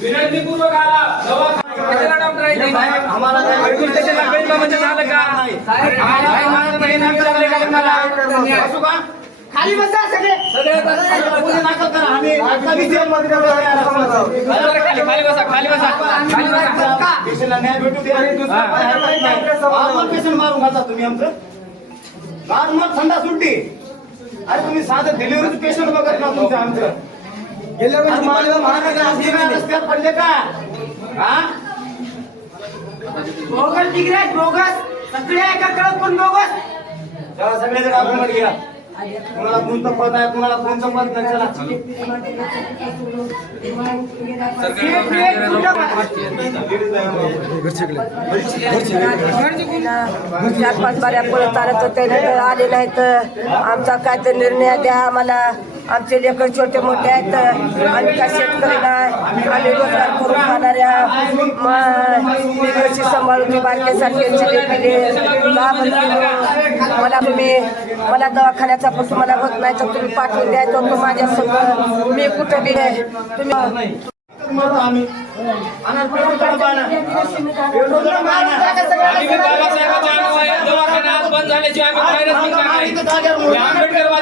विनंतीपूर्वक आला दवाखाना डॉक्टर आहे आम्हाला म्हणजे झालं का खाली बसा सगळे खाली बसा खाली बसा न्याय भेटू द्या पेशंट मारून घालता तुम्ही आमचं नॉर्मल थंडा सुट्टी अरे तुम्ही साधं डिलिव्हरीचं पेशंट बघत ना तुमचं आमचं रस्त्यात पडले का बोगस डिग्री बोगस सगळे एका कडक पण बोगस सगळ्याचे डॉक्युमेंट घ्या कुणाला कोणतं पद आहे कुणाला कोणतं पद नाही चला 4-5 बाऱ्या पळत आलं तर त्याने आलेलं आहेत आमचा काय तर निर्णय द्या आम्हाला आमचे लेकर छोटे मोठे आहेत आम्ही काय शेतकरी नाही आम्ही रोजगार करून खाणाऱ्या कशी सांभाळून बारक्यासारखे मला दवाखान्याचा पासून मला होत नाही तर तुम्ही पाठवून द्यायचं होतं माझ्या सगळं मी कुठं बी आहे तुम्ही बंद झाल्याची आंबेडकरवादी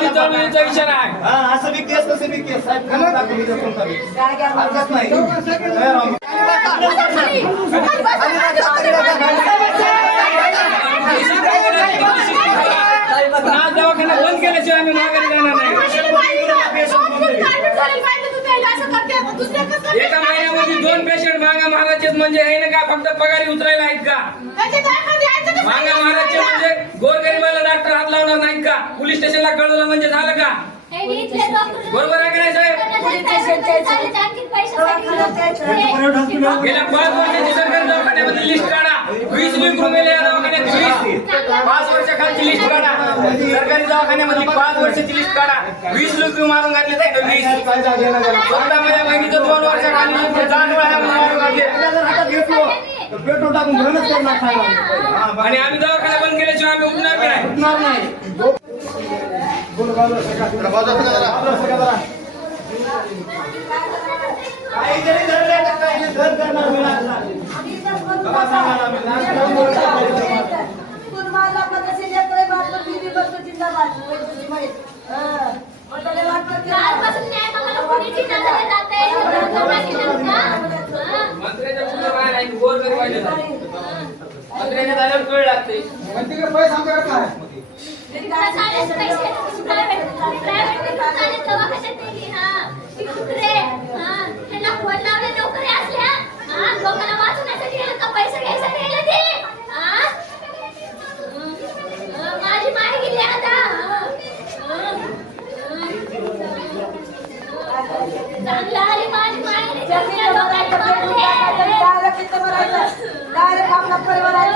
चळवळीचा विचार आहे असं बी केस तसं बी केस साहेब दवाखाना बंद केल्याशिवाय आम्ही माघारी जाणार नाही एका महिन्यामध्ये 2 पेशंट मागा महाराजचे म्हणजे हे ना का फक्त पगारी उतरायला आहेत का मागा महाराजचे म्हणजे गोरगरिबाला डॉक्टर हात लावणार नाहीत का पोलीस स्टेशनला कळवलं म्हणजे झालं का बरोबर आहे का नाही साहेब गेल्या 5 वर्षाची सरकारी दवाखान्यामध्ये लिस्ट काढा 20 लाख रुपये या दवाखान्यात 5 वर्षाखालची लिस्ट काढा सरकारी दवाखान्यामध्ये 5 वर्षाची लिस्ट काढा 20 लाख रुपये मारून घातले ते 20 स्वतः माझ्या बहिणीचं 2 वर्षाखाली जाण मारून घातले पेट्रोल टाकून घरच करणार आणि आम्ही दवाखाना बंद केल्याशिवाय आम्ही उठणार नाही काही जरी धरले तर काही धर करणार मंत्र्याच्या झाल्यावर वेळ लागते परिवार